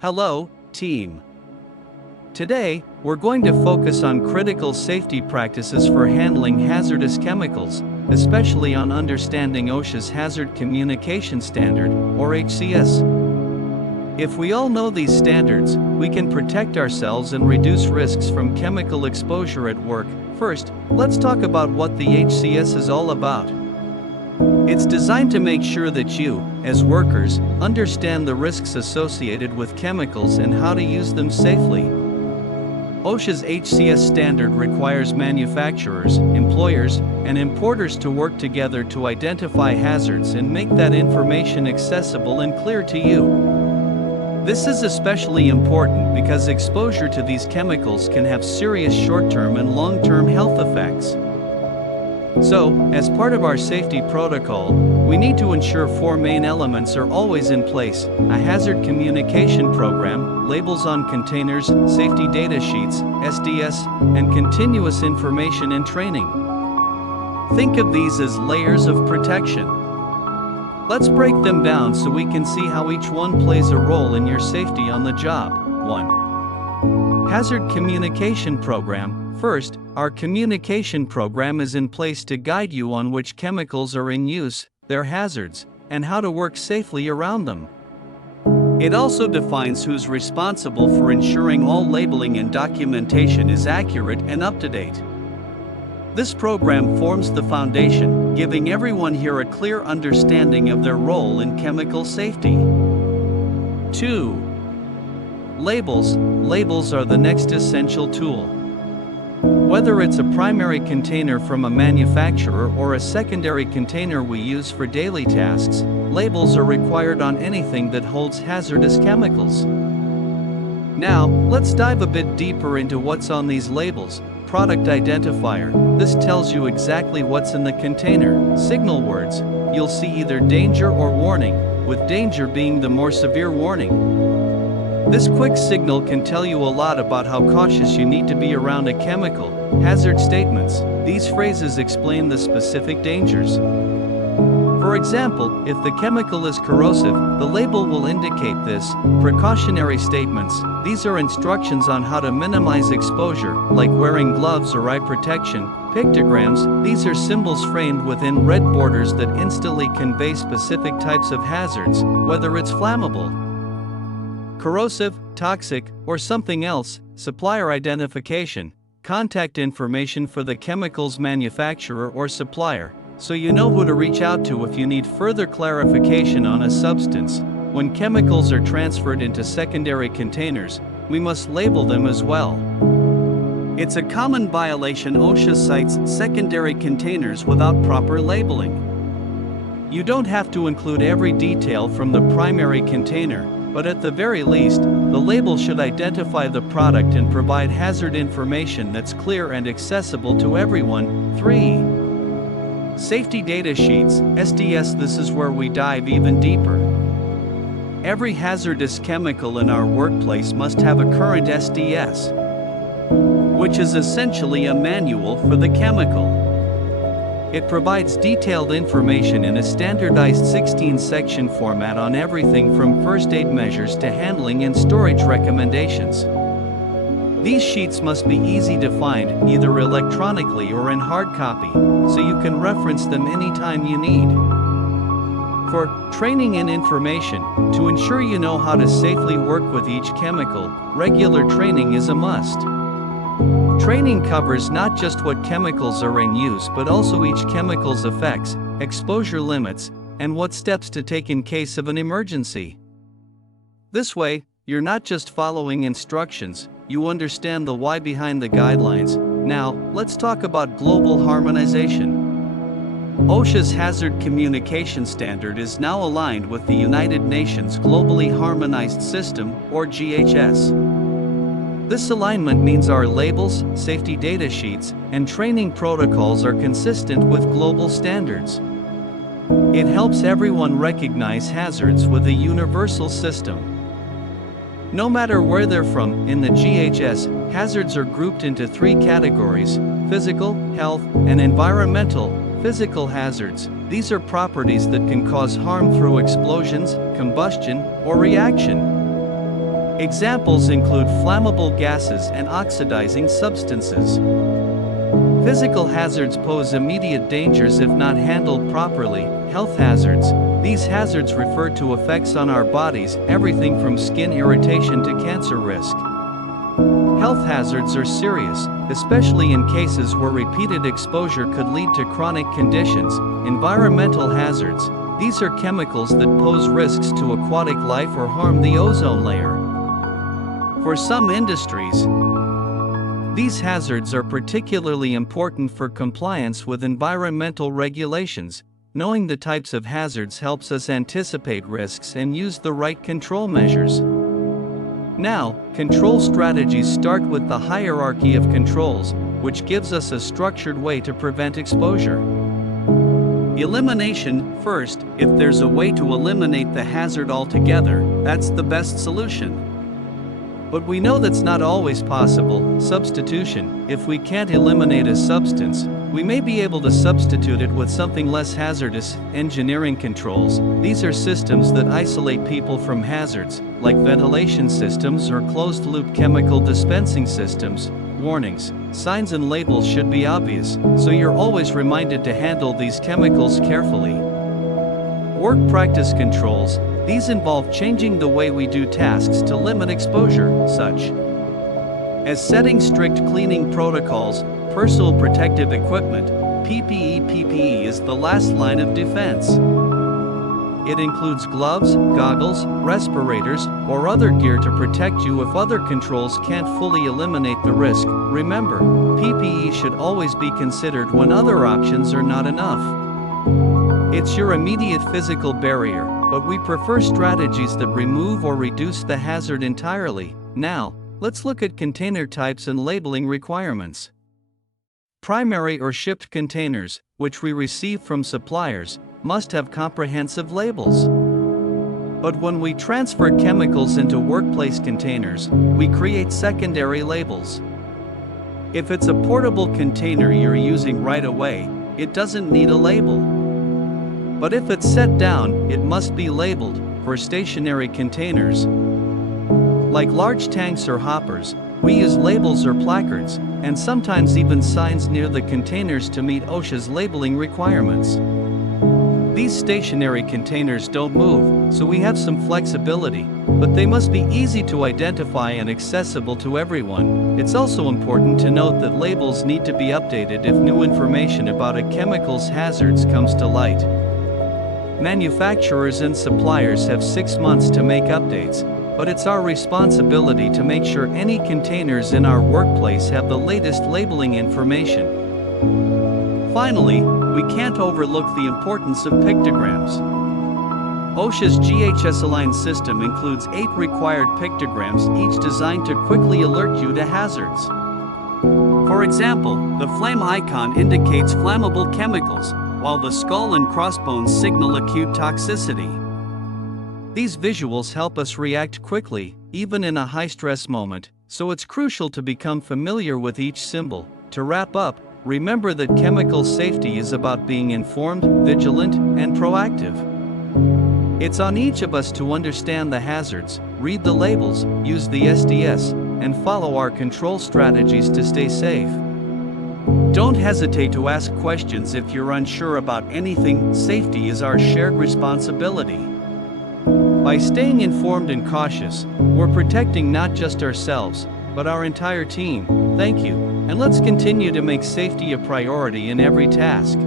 Hello, team. Today, we're going to focus on critical safety practices for handling hazardous chemicals, especially on understanding OSHA's Hazard Communication Standard, or HCS. If we all know these standards, we can protect ourselves and reduce risks from chemical exposure at work. First, let's talk about what the HCS is all about. It's designed to make sure that you, as workers, understand the risks associated with chemicals and how to use them safely. OSHA's HCS standard requires manufacturers, employers, and importers to work together to identify hazards and make that information accessible and clear to you. This is especially important because exposure to these chemicals can have serious short-term and long-term health effects. So, as part of our safety protocol, we need to ensure four main elements are always in place: a hazard communication program, labels on containers, safety data sheets, SDS, and continuous information and training. Think of these as layers of protection. Let's break them down so we can see how each one plays a role in your safety on the job. 1. Hazard Communication Program. First, our communication program is in place to guide you on which chemicals are in use, their hazards, and how to work safely around them. It also defines who's responsible for ensuring all labeling and documentation is accurate and up to date. This program forms the foundation, giving everyone here a clear understanding of their role in chemical safety. 2. Labels. Labels are the next essential tool. Whether it's a primary container from a manufacturer or a secondary container we use for daily tasks, labels are required on anything that holds hazardous chemicals. Now, let's dive a bit deeper into what's on these labels. Product identifier. This tells you exactly what's in the container. Signal words. You'll see either danger or warning, with danger being the more severe warning. This quick signal can tell you a lot about how cautious you need to be around a chemical. Hazard statements. These phrases explain the specific dangers. For example, if the chemical is corrosive, the label will indicate this. Precautionary statements. These are instructions on how to minimize exposure, like wearing gloves or eye protection. Pictograms. These are symbols framed within red borders that instantly convey specific types of hazards, whether it's flammable, corrosive, toxic, or something else. Supplier identification. Contact information for the chemical's manufacturer or supplier, so you know who to reach out to if you need further clarification on a substance. When chemicals are transferred into secondary containers, we must label them as well. It's a common violation OSHA cites secondary containers without proper labeling. You don't have to include every detail from the primary container, but at the very least, the label should identify the product and provide hazard information that's clear and accessible to everyone. 3. Safety data sheets, SDS. This is where we dive even deeper. Every hazardous chemical in our workplace must have a current SDS, which is essentially a manual for the chemical. It provides detailed information in a standardized 16-section format on everything from first aid measures to handling and storage recommendations. These sheets must be easy to find, either electronically or in hard copy, so you can reference them anytime you need. For training and information, to ensure you know how to safely work with each chemical, regular training is a must. Training covers not just what chemicals are in use but also each chemical's effects, exposure limits, and what steps to take in case of an emergency. This way, you're not just following instructions, you understand the why behind the guidelines. Now, let's talk about global harmonization. OSHA's Hazard Communication Standard is now aligned with the United Nations Globally Harmonized System, or GHS. This alignment means our labels, safety data sheets, and training protocols are consistent with global standards. It helps everyone recognize hazards with a universal system. No matter where they're from, in the GHS, hazards are grouped into 3 categories: physical, health, and environmental. Physical hazards. These are properties that can cause harm through explosions, combustion, or reaction. Examples include flammable gases and oxidizing substances. Physical hazards pose immediate dangers if not handled properly. Health hazards. These hazards refer to effects on our bodies, everything from skin irritation to cancer risk. Health hazards are serious, especially in cases where repeated exposure could lead to chronic conditions. Environmental hazards. These are chemicals that pose risks to aquatic life or harm the ozone layer. For some industries, these hazards are particularly important for compliance with environmental regulations. Knowing the types of hazards helps us anticipate risks and use the right control measures. Now, control strategies start with the hierarchy of controls, which gives us a structured way to prevent exposure. Elimination. First, if there's a way to eliminate the hazard altogether, that's the best solution. But we know that's not always possible. Substitution. If we can't eliminate a substance, we may be able to substitute it with something less hazardous. Engineering controls. These are systems that isolate people from hazards, like ventilation systems or closed-loop chemical dispensing systems. Warnings. Signs and labels should be obvious, so you're always reminded to handle these chemicals carefully. Work practice controls. These involve changing the way we do tasks to limit exposure, such as setting strict cleaning protocols, personal protective equipment, PPE. PPE is the last line of defense. It includes gloves, goggles, respirators, or other gear to protect you if other controls can't fully eliminate the risk. Remember, PPE should always be considered when other options are not enough. It's your immediate physical barrier, but we prefer strategies that remove or reduce the hazard entirely. Now, let's look at container types and labeling requirements. Primary or shipped containers, which we receive from suppliers, must have comprehensive labels. But when we transfer chemicals into workplace containers, we create secondary labels. If it's a portable container you're using right away, it doesn't need a label. But if it's set down, it must be labeled. For stationary containers, like large tanks or hoppers, we use labels or placards, and sometimes even signs near the containers to meet OSHA's labeling requirements. These stationary containers don't move, so we have some flexibility, but they must be easy to identify and accessible to everyone. It's also important to note that labels need to be updated if new information about a chemical's hazards comes to light. Manufacturers and suppliers have 6 months to make updates, but it's our responsibility to make sure any containers in our workplace have the latest labeling information. Finally, we can't overlook the importance of pictograms. OSHA's GHS aligned system includes 8 required pictograms, each designed to quickly alert you to hazards. For example, the flame icon indicates flammable chemicals, while the skull and crossbones signal acute toxicity. These visuals help us react quickly, even in a high-stress moment, so it's crucial to become familiar with each symbol. To wrap up, remember that chemical safety is about being informed, vigilant, and proactive. It's on each of us to understand the hazards, read the labels, use the SDS, and follow our control strategies to stay safe. Don't hesitate to ask questions if you're unsure about anything. Safety is our shared responsibility. By staying informed and cautious, we're protecting not just ourselves, but our entire team. Thank you, and let's continue to make safety a priority in every task.